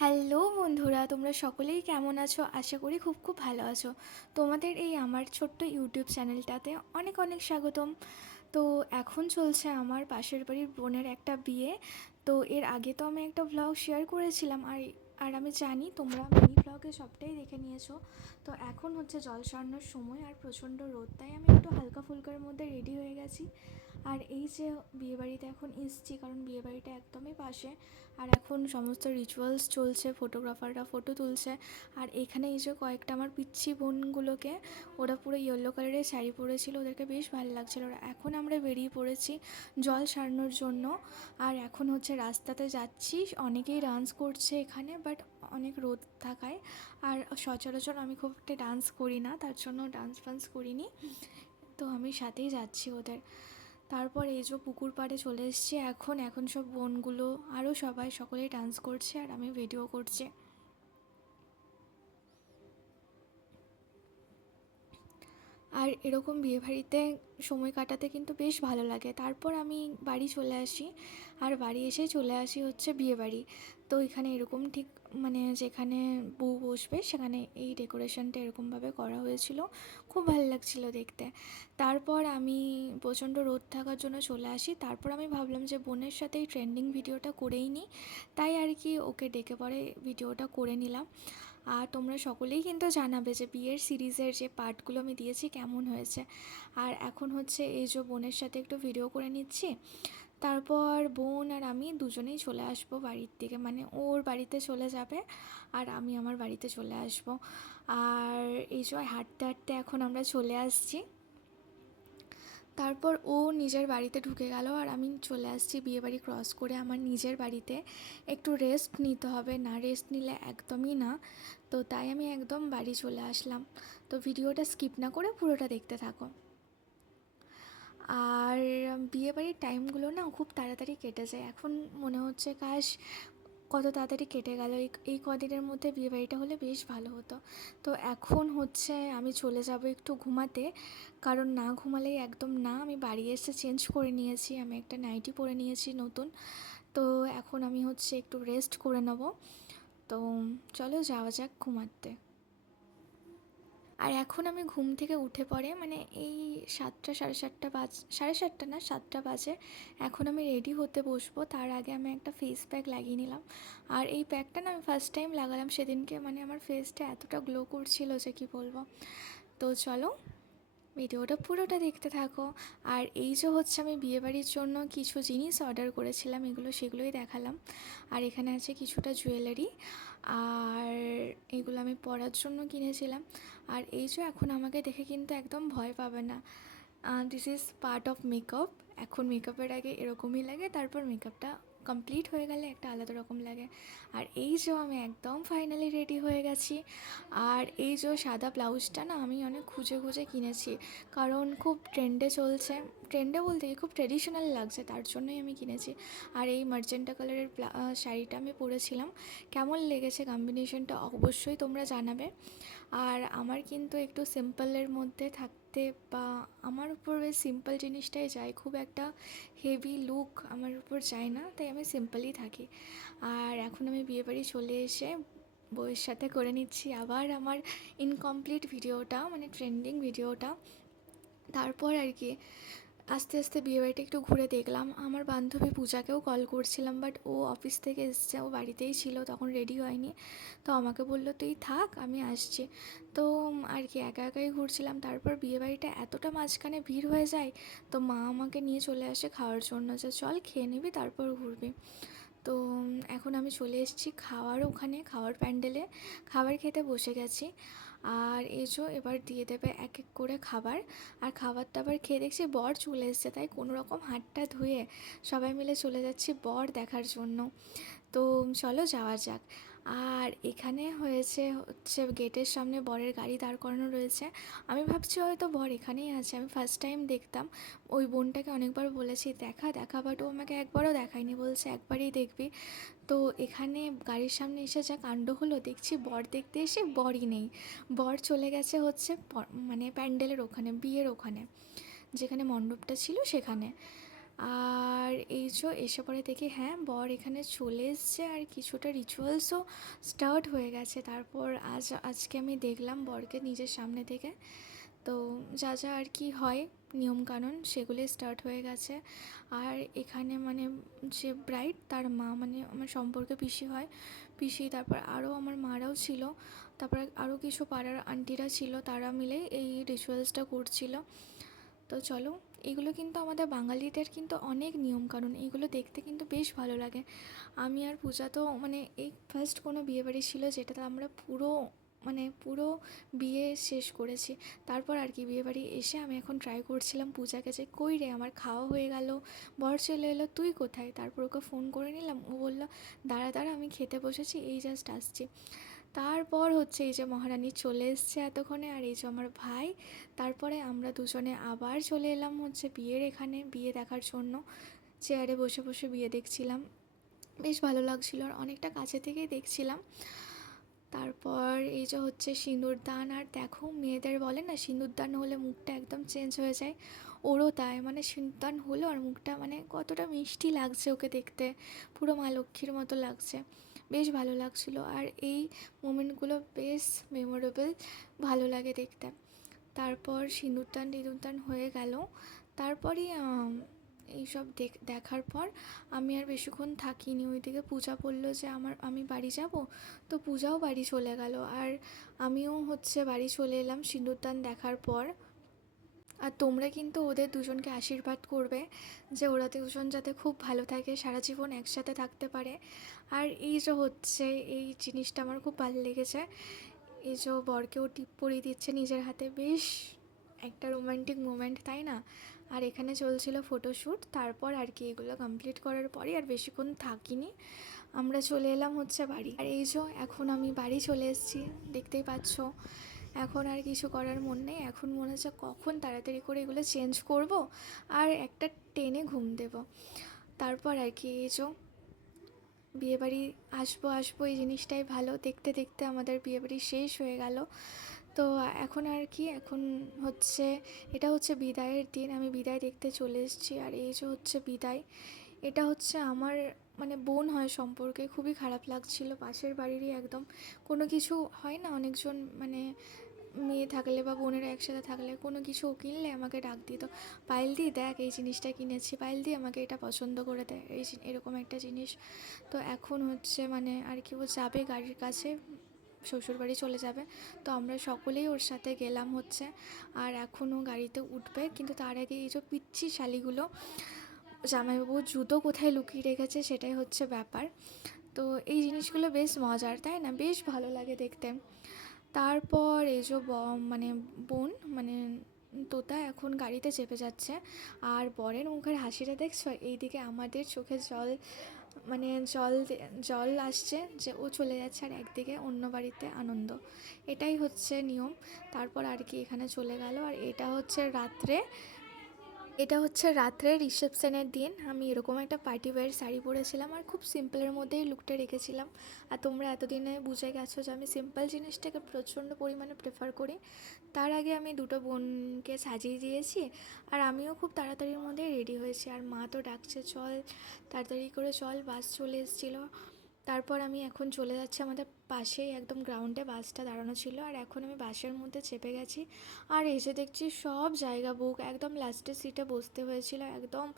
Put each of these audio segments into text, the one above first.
Hello বন্ধুরা, তোমরা সকলেই কেমন আছো? আশা করি খুব খুব ভালো আছো। তোমাদের এই আমার ছোট্ট ইউটিউব চ্যানেলটাতে অনেক অনেক স্বাগতম। তো এখন চলছে আমার পাশের বাড়ির বোনের একটা বিয়ে। তো এর আগে তো আমি একটা ভ্লগ শেয়ার করেছিলাম, আর আর আমি জানি তোমরা মিনি ভ্লগে সবটাই দেখে নিয়েছো। তো এখন হচ্ছে জল সারানোর সময় আর প্রচণ্ড রোদ, তাই আমি একটু হালকা ফুলকার মধ্যে রেডি হয়ে গেছি। আর এই যে বিয়েবাড়িতে এখন এসছি, কারণ বিয়েবাড়িটা একদমই পাশে। আর এখন সমস্ত রিচুয়ালস চলছে, ফটোগ্রাফাররা ফটো তুলছে। আর এখানে এই যে কয়েকটা আমার পিচ্ছি বোনগুলোকে, ওরা পুরো ইয়েলো কালারের শাড়ি পরেছিল, ওদেরকে বেশ ভালো লাগছিলো। এখন আমরা বেরিয়ে পড়েছি জল সারানোর জন্য। আর এখন হচ্ছে রাস্তাতে যাচ্ছি, অনেকেই ডান্স করছে এখানে, বাট অনেক রোদ থাকায় আর সচরাচর আমি খুব একটা ডান্স করি না, তার জন্য ডান্স ফান্স করিনি। তো আমি সাথেই যাচ্ছি ওদের। তারপর এই যে পুকুর পাড়ে চলে এসেছি এখন এখন সব বোনগুলো আরও সবাই সকলেই ডান্স করছে আর আমি ভিডিও করছি। আর এরকম বিয়েবাড়িতে সময় কাটাতে কিন্তু বেশ ভালো লাগে। তারপর আমি বাড়ি চলে আসি, আর বাড়ি এসে চলে আসি হচ্ছে বিয়েবাড়ি। তো এখানে এরকম ঠিক মানে যেখানে বউ বসবে সেখানে এই ডেকোরেশনটা এরকমভাবে করা হয়েছিল, খুব ভালো লাগছিল দেখতে। তারপর আমি প্রচণ্ড রোদ থাকার জন্য চলে আসি। তারপর আমি ভাবলাম যে বোনের সাথে এই ট্রেন্ডিং ভিডিওটা করেই নিই, তাই আর কি ওকে ডেকে পরে ভিডিওটা করে নিলাম। আর তোমরা সকলেই কিন্তু জানাবে যে বিয়ের সিরিজের যে পার্টগুলো আমি দিয়েছি কেমন হয়েছে। আর এখন হচ্ছে এই যে বোনের সাথে একটু ভিডিও করে নিচ্ছি। তারপর বোন আর আমি দুজনেই চলে আসবো বাড়ির থেকে, মানে ওর বাড়িতে চলে যাবে আর আমি আমার বাড়িতে চলে আসবো। আর এই যে হাঁটতে হাঁটতে এখন আমরা চলে আসছি। তারপর ও নিজের বাড়িতে ঢুকে গেল আর আমি চলে আসছি বিয়েবাড়ি ক্রস করে আমার নিজের বাড়িতে। একটু রেস্ট নিতে হবে, না রেস্ট নিলে একদমই না। তো তাই আমি একদম বাড়ি চলে আসলাম। তো ভিডিওটা স্কিপ না করে পুরোটা দেখতে থাকো। আর বিয়েবাড়ির টাইমগুলো না খুব তাড়াতাড়ি কেটে যায়, এখন মনে হচ্ছে কাশ কত তাড়াতাড়ি কেটে গেল। এই কদিনের মধ্যে বিয়েবাড়িটা হলে বেশ ভালো হতো। তো এখন হচ্ছে আমি চলে যাব একটু ঘুমাতে, কারণ না ঘুমালেই একদম না। আমি বাড়ি এসে চেঞ্জ করে নিয়েছি, আমি একটা নাইটি পরে নিয়েছি নতুন। তো এখন আমি হচ্ছে একটু রেস্ট করে নেব। তো চলো যাওয়া যাক ঘুমাতে। আর এখন আমি ঘুম থেকে উঠে পড়ে মানে এই 7টা সাড়ে 7টা সাড়ে 7টা না 7টা বাজে। এখন আমি রেডি হতে বসবো, তার আগে আমি একটা ফেস প্যাক লাগিয়ে নিলাম। আর এই প্যাকটা না আমি ফার্স্ট টাইম লাগালাম সেদিনকে, মানে আমার ফেসটা এতটা গ্লো করছিল যে কি বলবো। তো চলো ভিডিওটা পুরোটা দেখতে থাকো। আর এই যে হচ্ছে আমি বিয়েবাড়ির জন্য কিছু জিনিস অর্ডার করেছিলাম, সেগুলোই দেখালাম। আর এখানে আছে কিছুটা জুয়েলারি, আর এগুলো আমি পরার জন্য কিনেছিলাম। আর এই যে এখন আমাকে দেখে কিন্তু একদম ভয় পাবে না, this is part of makeup. এখন মেকআপের আগে এরকমই লাগে, তারপর মেকআপটা কমপ্লিট হয়ে গেলে একটা আলাদা রকম লাগে। আর এই যে আমি একদম ফাইনালি রেডি হয়ে গেছি। আর এই যে সাদা ব্লাউজটা না আমি অনেক খুঁজে খুঁজে কিনেছি, কারণ খুব ট্রেন্ডে চলছে। ট্রেন্ডে বলতে খুব ট্রেডিশনাল লাগছে, তার জন্যই আমি কিনেছি। আর এই মার্জেন্টা কালারের শাড়িটা আমি পরেছিলাম, কেমন লেগেছে কম্বিনেশনটা অবশ্যই তোমরা জানাবে। আর আমার কিন্তু একটু সিম্পলের মধ্যে থাকতে বা আমার উপর বেশ সিম্পল জিনিসটাই যায়, খুব একটা হেভি লুক আমার উপর যায় না, তাই আমি সিম্পলই থাকি। আর এখন আমি বিয়েবাড়ি চলে এসে বউয়ের সাথে করে নিচ্ছি আবার আমার ইনকমপ্লিট ভিডিওটা, মানে ট্রেন্ডিং ভিডিওটা। তারপর আর কি আস্তে আস্তে বিয়েবাড়িটা একটু ঘুরে দেখলাম। আমার বান্ধবী পূজাকেও কল করছিলাম, বাট ও অফিস থেকে এসছে, ও বাড়িতেই ছিল তখন, রেডি হয়নি। তো আমাকে বললো তুই থাক আমি আসছি। তো আর কি একা একাই ঘুরছিলাম। তারপর বিয়েবাড়িটা এতটা মাঝখানে ভিড় হয়ে যায়, তো মা আমাকে নিয়ে চলে আসে খাওয়ার জন্য, যে চল খেয়ে নিবি তারপর ঘুরবি। তো এখন আমি চলে এসেছি খাওয়ার ওখানে, খাওয়ার প্যান্ডেলে খাবার খেতে বসে গেছি। আর এসো এবার দিয়ে দেবে এক এক করে খাবার। আর খাবার দাবার খেয়ে দেখছি বর চলে এসেছে, তাই কোনো রকম হাতটা ধুয়ে সবাই মিলে চলে যাচ্ছি বর দেখার জন্য। তো চলো যাওয়া যাক। আর এখানে হচ্ছে গেটের সামনে বরের গাড়ি দাঁড় করানো রয়েছে। আমি ভাবছি হয়তো বর এখানেই আছে, আমি ফার্স্ট টাইম দেখতাম। ওই বোনটাকে অনেকবার বলেছি দেখা দেখা, বাট ও আমাকে একবারও দেখায়নি, বলছে একবারই দেখবি। তো এখানে গাড়ির সামনে এসে যা কাণ্ড হলো, দেখছি বর দেখতে এসে বরই নেই। বর চলে গেছে হচ্ছে মানে প্যান্ডেলের ওখানে, বিয়ের ওখানে যেখানে মণ্ডপটা ছিল সেখানে। আর এই যে এসে পরে দেখি হ্যাঁ বর এখানে চলে এসছে আর কিছুটা রিচুয়ালসও স্টার্ট হয়ে গেছে। তারপর আজকে আমি দেখলাম বরকে নিজের সামনে থেকে, তো যা যা আর কি হয় নিয়মকানুন সেগুলি স্টার্ট হয়ে গেছে। আর এখানে মানে যে ব্রাইড তার মা, মানে আমার সম্পর্কে পিসি হয়, পিসি, তারপর আরও আমার মারাও ছিল, তারপর আরও কিছু পাড়ার আন্টিরা ছিল, তারা মিলে এই রিচুয়ালসটা করছিল। তো চলো, এগুলো কিন্তু আমাদের বাঙালিদের কিন্তু অনেক নিয়মকানুন, এগুলো দেখতে কিন্তু বেশ ভালো লাগে। আমি আর পূজা তো মানে এই ফার্স্ট কোনো বিয়েবাড়ি ছিল যেটাতে আমরা পুরো বিয়ে শেষ করেছি। তারপর আর কি বিয়েবাড়ি এসে আমি এখন ট্রাই করছিলাম পূজাকে যে কই রে, আমার খাওয়া হয়ে গেল, বর চলে এলো, তুই কোথায়? তারপর ওকে ফোন করে নিলাম, ও বললো দাঁড়া দাঁড়া আমি খেতে বসেছি, এই জাস্ট আসছি। তারপর হচ্ছে এই যে মহারানী চলে এসছে এতক্ষণে, আর এই যে আমার ভাই। তারপরে আমরা দুজনে আবার চলে এলাম হচ্ছে বিয়ের এখানে বিয়ে দেখার জন্য। চেয়ারে বসে বসে বিয়ে দেখছিলাম, বেশ ভালো লাগছিল আর অনেকটা কাছে থেকেই দেখছিলাম। তারপর এই যে হচ্ছে সিঁদুরদান, আর দেখো মেয়েদের বলে না সিঁদুরদান হলে মুখটা একদম চেঞ্জ হয়ে যায়, ওরও তাই, মানে সিঁদুরদান হলো আর মুখটা মানে কতটা মিষ্টি লাগছে ওকে দেখতে, পুরো মা লক্ষ্মীর মতো লাগছে, বেশ ভালো লাগছিলো। আর এই মোমেন্টগুলো বেশ মেমোরেবল, ভালো লাগে দেখতে। তারপর সিঁদুরদান হয়ে গেল। তারপরই এইসব দেখার পর আমি আর বেশিক্ষণ থাকিনি, ওইদিকে পূজা বললো যে আমি বাড়ি যাব, তো পূজাও বাড়ি চলে গেল আর আমিও হচ্ছে বাড়ি চলে এলাম সিঁদুরদান দেখার পর। আর তোমরা কিন্তু ওদের দুজনকে আশীর্বাদ করবে যে ওরা দুজন যাতে খুব ভালো থাকে, সারা জীবন একসাথে থাকতে পারে। আর এই যে হচ্ছে এই জিনিসটা আমার খুব ভালো লেগেছে, এই যে বরকেও টিপ পরিয়ে দিচ্ছে নিজের হাতে, বেশ একটা রোমান্টিক মোমেন্ট, তাই না? আর এখানে চলছিল ফটোশ্যুট। তারপর আর কি এগুলো কমপ্লিট করার পরই আর বেশিক্ষণ থাকিনি, আমরা চলে এলাম হচ্ছে বাড়ি। আর এই যে এখন আমি বাড়ি চলে এসেছি, দেখতেই পাচ্ছ। এখন আর কিছু করার মন নেই, এখন মনে হচ্ছে কখন তাড়াতাড়ি করে এগুলো চেঞ্জ করব আর একটা টেনে ঘুম দেব। তারপর আর কি এই যে বিয়েবাড়ি আসবো আসবো এই জিনিসটাই ভালো, দেখতে দেখতে আমাদের বিয়েবাড়ি শেষ হয়ে গেল। তো এখন আর কি এখন হচ্ছে এটা হচ্ছে বিদায়ের দিন, আমি বিদায় দেখতে চলে এসেছি। আর এই যে হচ্ছে বিদায়, এটা হচ্ছে আমার মানে বোন হয় সম্পর্কে, খুবই খারাপ লাগছিল, পাশের বাড়িরই একদম। কোনো কিছু হয় না, অনেকজন মানে মেয়ে থাকলে বা বোনেরা একসাথে থাকলে কোনো কিছু কিনলে আমাকে ডাক দিত, পায়েলদি দেখ এই জিনিসটা কিনেছি, পায়েলদি আমাকে এটা পছন্দ করে দেয়, এরকম একটা জিনিস। তো এখন হচ্ছে মানে আর কি ও যাবে গাড়ির কাছে, শ্বশুরবাড়ি চলে যাবে, তো আমরা সকলেই ওর সাথে গেলাম হচ্ছে। আর এখনও গাড়িতে উঠবে, কিন্তু তার আগে এই যে পিচ্ছি শালিগুলো জামাইবাবু জুতো কোথায় লুকিয়ে রেখেছে সেটাই হচ্ছে ব্যাপার। তো এই জিনিসগুলো বেশ মজার, তাই না? বেশ ভালো লাগে দেখতে। তারপর এই যে মানে বোন মানে তোতা এখন গাড়িতে চেপে যাচ্ছে, আর বরের মুখের হাসিটা দেখছো, এইদিকে আমাদের চোখে জল মানে জল আসছে যে ও চলে যাচ্ছে, আর একদিকে অন্য বাড়িতে আনন্দ, এটাই হচ্ছে নিয়ম। তারপর আর কি এখানে চলে গেল। আর এটা হচ্ছে রাত্রে রিসেপশনের দিন, আমি এরকম একটা পার্টি ওয়্যার শাড়ি পরেছিলাম আর খুব সিম্পলের মধ্যেই লুকটা রেখেছিলাম। আর তোমরা এতদিনে বুঝে গেছো যে আমি সিম্পল জিনিসটাকে প্রচণ্ড পরিমাণে প্রেফার করি। তার আগে আমি দুটো বোনকে সাজিয়ে দিয়েছি, আর আমিও খুব তাড়াতাড়ির মধ্যেই রেডি হয়েছি। আর মা তো ডাকছে চল তাড়াতাড়ি করে চল, বাস চলে এসেছিলো। তারপর আমি এখন চলে যাচ্ছি, আমাদের পাশেই একদম গ্রাউন্ডে বাসটা দাঁড়ানো ছিল, আর এখন আমি বাসের মধ্যে চেপে গেছি। আর এসে দেখছি সব জায়গা বুক, একদম লাস্টের সিটে বসতে হয়েছিল একদম।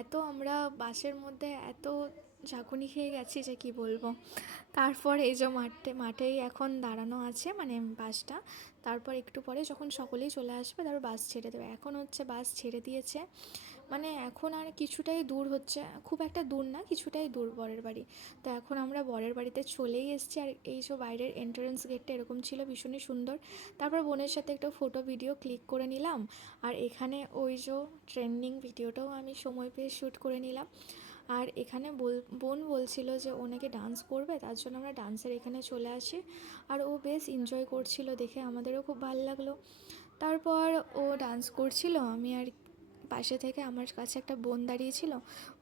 এত আমরা বাসের মধ্যে এত ঝাঁকুনি খেয়ে গেছি যে কি বলবো। তারপর এই যে মাঠেই এখন দাঁড়ানো আছে মানে বাসটা, তারপর একটু পরে যখন সকলেই চলে আসবে তারপর বাস ছেড়ে দেবে। এখন হচ্ছে বাস ছেড়ে দিয়েছে, মানে এখন আর কিছুটাই দূর হচ্ছে, খুব একটা দূর না, কিছুটাই দূর বরের বাড়ি। তো এখন আমরা বরের বাড়িতে চলেই এসেছি। আর এই যে বাইরের এন্ট্রান্স গেটটা এরকম ছিল, ভীষণই সুন্দর। তারপর বোনের সাথে একটা ফটো ভিডিও ক্লিক করে নিলাম, আর এখানে ওই যে ট্রেন্ডিং ভিডিওটাও আমি সময় পেয়ে শ্যুট করে নিলাম। আর এখানে বোন বলছিল যে ও নাকি ডান্স করবে, তার জন্য আমরা ডান্সের এখানে চলে আসি। আর ও বেশ এনজয় করছিল, দেখে আমাদেরও খুব ভালো লাগলো। তারপর ও ডান্স করছিল, আমি আর পাশে থেকে আমার কাছে একটা বোন দাঁড়িয়েছিল,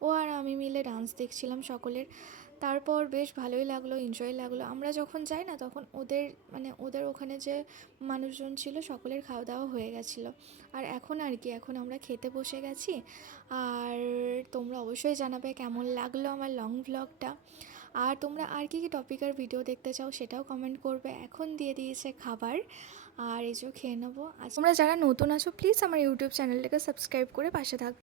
ও আর আমি মিলে ডান্স দেখছিলাম সকলের। তারপর বেশ ভালোই লাগলো, এনজয় লাগলো। আমরা যখন যাই না তখন ওদের ওখানে যে মানুষজন ছিল সকলের খাওয়া দাওয়া হয়ে গেছিলো। আর এখন আর কি, এখন আমরা খেতে বসে গেছি। আর তোমরা অবশ্যই জানাবে কেমন লাগলো আমার লং ভ্লগটা। আর তোমরা আর কী কী টপিকের ভিডিও দেখতে চাও সেটাও কমেন্ট করবে। এখন দিয়ে দিয়েছে খাবার, আর এই যে খেয়ে নেবো। আর তোমরা যারা নতুন আছো প্লিজ আমার ইউটিউব চ্যানেলটাকে সাবস্ক্রাইব করে পাশে থাকবে।